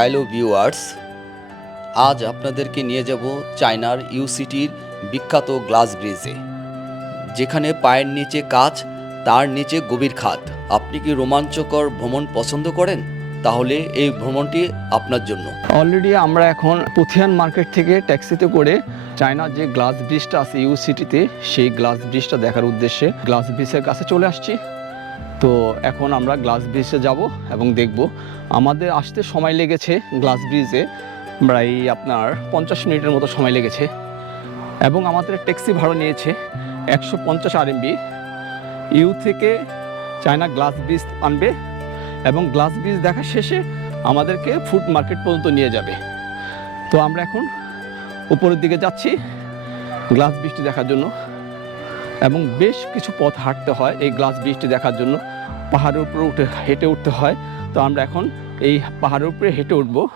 Hello viewers, আজ আপনাদেরকে নিয়ে যাব চায়নার ইউসিটির বিখ্যাত গ্লাস ব্রিজে, যেখানে পায়ের নিচে কাজ তার নিচে গভীর খাত আপনি কি রোমাঞ্চকর ভ্রমণ পছন্দ করেন? তাহলে এই ভ্রমণটি আপনার জন্য। অলরেডি আমরা এখন পুথিয়ান মার্কেট থেকে ট্যাক্সিতে করে চায়নার যে গ্লাস ব্রিজটা আছে ইউ সিটিতে সেই গ্লাস ব্রিজটা দেখার উদ্দেশ্যে গ্লাস ব্রিজের কাছে চলে আসছি। তো এখন আমরা গ্লাস ব্রিজে যাব এবং দেখব আমাদের আসতে সময় লেগেছে গ্লাস ব্রিজে, প্রায় আপনার পঞ্চাশ মিনিটের মতো সময় লেগেছে। এবং আমাদের ট্যাক্সি ভাড়া নিয়েছে একশো পঞ্চাশ আরএমবি। ইউ থেকে চায়না গ্লাস ব্রিজ আনবে এবং গ্লাস ব্রিজ দেখা শেষে আমাদেরকে ফুড মার্কেট পর্যন্ত নিয়ে যাবে। তো আমরা এখন উপরের দিকে যাচ্ছি গ্লাস ব্রিজটি দেখার জন্য। এবং বেশ কিছু পথ হাঁটতে হয় এই গ্লাস ব্রিজটি দেখার জন্য। পাহাড়ের উপরে উঠে, হেঁটে উঠতে হয়। তো আমরা এখন এই পাহাড়ের উপরে হেঁটে উঠব।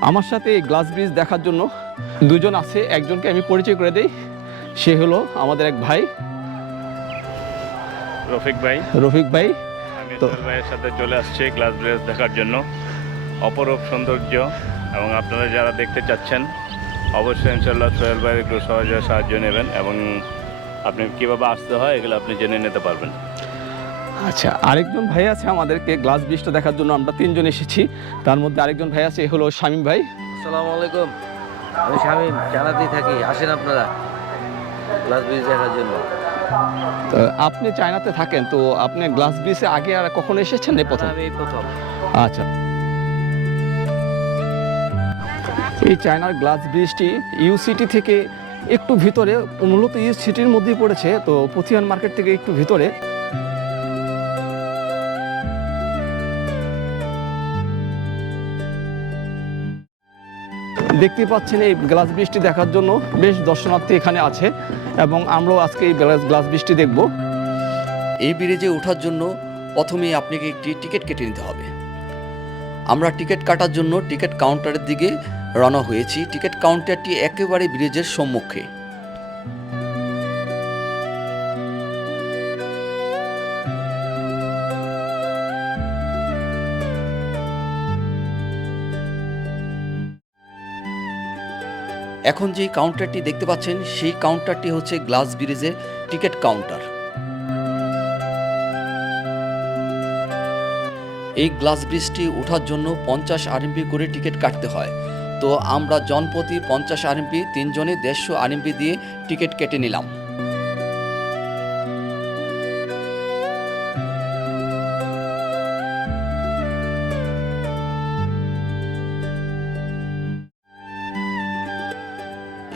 আমার সাথে এই গ্লাস ব্রিজ দেখার জন্য দুজন আছে একজনকে আমি পরিচয় করে দেই। সে হলো আমাদের এক ভাই। রফিক ভাই। রফিক ভাই তো- ভাইয়ের সাথে চলে আসছি গ্লাস ব্রিজ দেখার জন্য। অপরূপ সৌন্দর্য এবং আপনারা যারা দেখতে চাচ্ছেন অবশ্যই ইনশাল্লাহ সোহেল ভাইয়ের একটু সহজে সাহায্য নেবেন এবং আপনি কীভাবে আসতে হয় এগুলো আপনি জেনে নিতে পারবেন। আচ্ছা আরেকজন ভাই আছে আমাদেরকে গ্লাস ব্রিজটা দেখার জন্য আমরা তিনজন এসেছি। তার মধ্যে আরেকজন ভাই আছে এ হলো শামীম ভাই। আসসালামু আলাইকুম। আমি শামীম জানাতেই থাকি। আসেন আপনারা গ্লাস ব্রিজ দেখার জন্য। আপনি চায়নাতে থাকেন তো আপনি গ্লাস ব্রিজে আগে আর কখনো এসেছেন এই প্রথম? আমি প্রথম। আচ্ছা। এই চায়নার গ্লাস ব্রিজটি ইউ সিটি থেকে একটু ভিতরে মূলত ইউ সিটির মধ্যেই পড়েছে তো পুথিয়ান মার্কেট থেকে একটু ভিতরে। দেখতে পাচ্ছেন এই গ্লাস বৃষ্টি দেখার জন্য বেশ দর্শনার্থী এখানে আছে এবং আমরাও আজকে এই গ্লাস ব্রিজটি দেখব। এই ব্রিজে ওঠার জন্য প্রথমে আপনাকে একটি টিকিট কেটে নিতে হবে। আমরা টিকিট কাটার জন্য টিকিট কাউন্টারের দিকে রওনা হয়েছি। টিকিট কাউন্টারটি একেবারে ব্রিজের সম্মুখে। এখন যে কাউন্টারটি দেখতে পাচ্ছেন, সেই কাউন্টারটি হচ্ছে গ্লাস ব্রিজের টিকিট কাউন্টার এই গ্লাস ব্রিজটি ওঠার জন্য পঞ্চাশ আরএমপি করে টিকিট কাটতে হয়। তো আমরা জনপ্রতি পঞ্চাশ আরএমপি তিনজনে দেড়শো আরএমপি দিয়ে টিকিট কেটে নিলাম।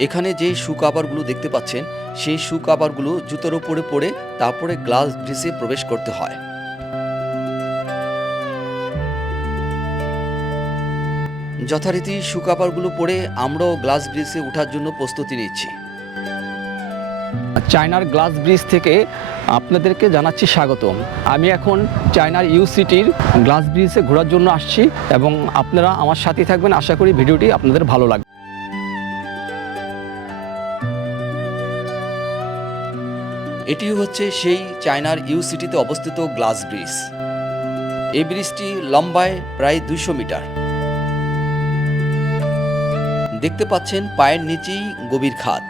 এখানে যে শু কাভারগুলো দেখতে পাচ্ছেন, সেই শু কাভারগুলো জুতোর উপরে পড়ে তারপরে গ্লাস ব্রিজে প্রবেশ করতে হয়। যথারীতি শু কাভারগুলো পরে আমরাও গ্লাস ব্রিজে ওঠার জন্য প্রস্তুতি নিচ্ছি। চায়নার গ্লাস ব্রিজ থেকে আপনাদেরকে জানাচ্ছি স্বাগতম। আমি এখন চায়নার ইউ সিটির গ্লাস ব্রিজে ঘোরার জন্য আসছি এবং আপনারা আমার সাথে থাকবেন। আশা করি ভিডিওটি আপনাদের ভালো লাগবে। এটি হচ্ছে সেই চায়নার ইউ সিটিতে অবস্থিত গ্লাস ব্রিজ। এই ব্রিজটি লম্বায় প্রায় দুইশো মিটার। দেখতে পাচ্ছেন পায়ের নিচেই গভীর খাত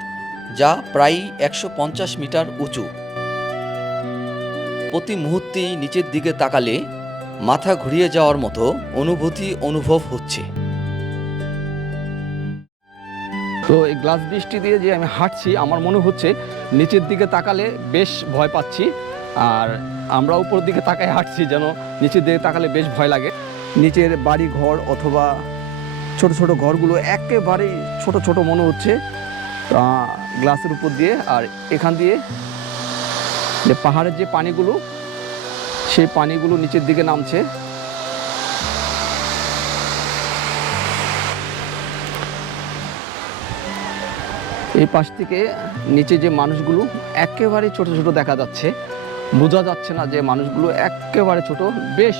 যা প্রায় একশো পঞ্চাশ মিটার উঁচু। প্রতি মুহূর্তেই নিচের দিকে তাকালে মাথা ঘুরিয়ে যাওয়ার মতো অনুভূতি অনুভব হচ্ছে। তো এই গ্লাস ব্রিজটি দিয়ে যে আমি হাঁটছি, আমার মনে হচ্ছে নিচের দিকে তাকালে বেশ ভয় পাচ্ছি, আর আমরা উপর দিকে তাকায় হাঁটছি যেন নিচের দিকে তাকালে বেশ ভয় লাগে। নিচের বাড়ি ঘর অথবা ছোট ছোট ঘরগুলো একেবারেই ছোট ছোট মনে হচ্ছে গ্লাসের উপর দিয়ে। আর এখান দিয়ে যে পাহাড়ের যে পানিগুলো, সেই পানিগুলো নিচের দিকে নামছে। এই পাশ থেকে নিচে যে মানুষগুলো একেবারে ছোট ছোট দেখা যাচ্ছে, বোঝা যাচ্ছে না যে মানুষগুলো একেবারে ছোট, বেশ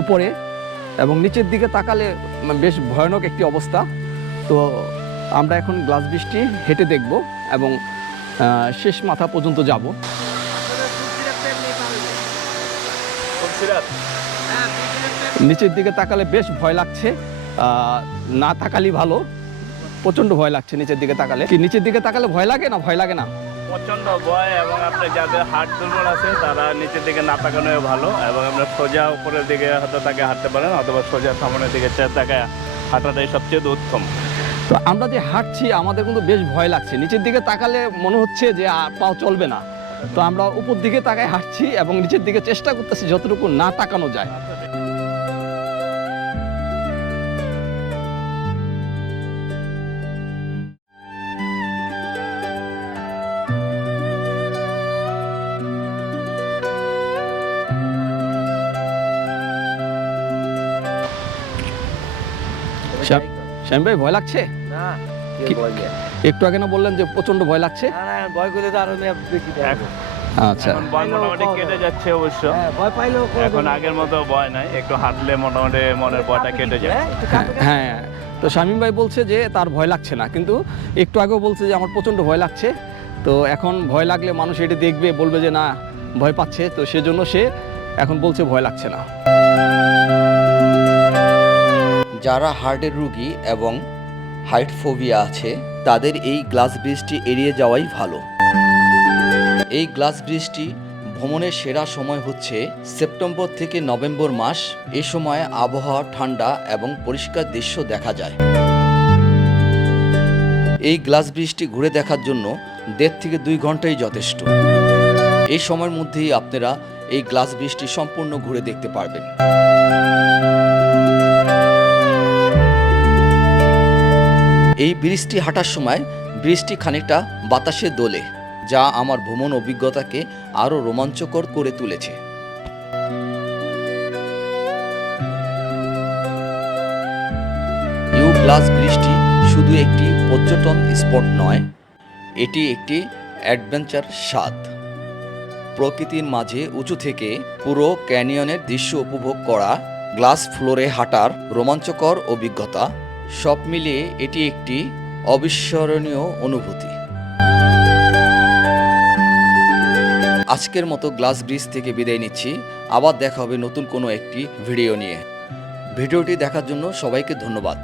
উপরে এবং নিচের দিকে তাকালে বেশ ভয়ানক একটি অবস্থা। তো আমরা এখন গ্লাস বৃষ্টি হেঁটে দেখব এবং শেষ মাথা পর্যন্ত যাব। নিচের দিকে তাকালে বেশ ভয় লাগছে না তাকালি ভালো। প্রচণ্ড ভয় লাগছে নিচের দিকে তাকালে। কি নিচের দিকে তাকালে ভয় লাগে না? ভয় লাগে না? প্রচণ্ড ভয় এবং আপনার যাদের হাট দুর্বল আছে তারা নিচের দিকে না তাকানোই ভালো এবং আপনার সোজা উপরের দিকে হয়তো তাকে হাঁটতে পারেন অথবা সোজা সামনের দিকে তাকায় হাঁটাটাই সবচেয়ে উত্তম তো আমরা যে হাঁটছি আমাদের কিন্তু বেশ ভয় লাগছে। নিচের দিকে তাকালে মনে হচ্ছে যে আর পাও চলবে না। তো আমরা উপর দিকে তাকায় হাঁটছি এবং নিচের দিকে চেষ্টা করতেছি যতটুকু না তাকানো যায়। শ্যাম- ভাই ভয় লাগছে? না কি- ভয় একটু আগে না বললেন যে প্রচণ্ড ভয় লাগছে? ভয় করলে তো আরও বেশি আচ্ছা। এখন ভয় মোটামুটি কেটে যাচ্ছে অবশ্য। হ্যাঁ, ভয় পাইলেও এখন আগের মতো ভয় নাই একটু হাঁটলে মোটামুটি মনের ভয়টা কেটে যায়। হ্যাঁ, হ্যাঁ, হ্যাঁ তো শামীম ভাই বলছে যে তার ভয় লাগছে না কিন্তু একটু আগেও বলছে যে আমার প্রচণ্ড ভয় লাগছে তো এখন ভয় লাগলে মানুষ এটি দেখবে বলবে যে না ভয় পাচ্ছে তো সেজন্য সে এখন বলছে ভয় লাগছে না। যারা হার্টের রুগী এবং হাইট ফোবিয়া আছে, তাদের এই গ্লাস ব্রিজটি এড়িয়ে যাওয়াই ভালো। এই গ্লাস ব্রিজটি ভ্রমণের সেরা সময় হচ্ছে সেপ্টেম্বর থেকে নভেম্বর মাস। এ সময় আবহাওয়া ঠান্ডা এবং পরিষ্কার দৃশ্য দেখা যায়। এই গ্লাস ব্রিজটি ঘুরে দেখার জন্য দেড় থেকে দুই ঘন্টাই যথেষ্ট। এই সময়ের মধ্যেই আপনারা এই গ্লাস ব্রিজটি সম্পূর্ণ ঘুরে দেখতে পারবেন। এই ব্রিজটি হাঁটার সময় ব্রিজটি খানিকটা বাতাসে দোলে, যা আমার ভ্রমণ অভিজ্ঞতাকে আরও রোমাঞ্চকর করে তুলেছে। ইউ গ্লাস ব্রিজটি শুধু একটি পর্যটন স্পট নয়, এটি একটি অ্যাডভেঞ্চার স্বাদ। প্রকৃতির মাঝে উঁচু থেকে পুরো ক্যানিয়নের দৃশ্য উপভোগ করা গ্লাস ফ্লোরে হাঁটার রোমাঞ্চকর অভিজ্ঞতা। সব মিলিয়ে এটি একটি অবিস্মরণীয় অনুভূতি। আজকের মতো গ্লাস ব্রিজ থেকে বিদায় নিচ্ছি। আবার দেখা হবে নতুন কোনো একটি ভিডিও নিয়ে। ভিডিওটি দেখার জন্য সবাইকে ধন্যবাদ।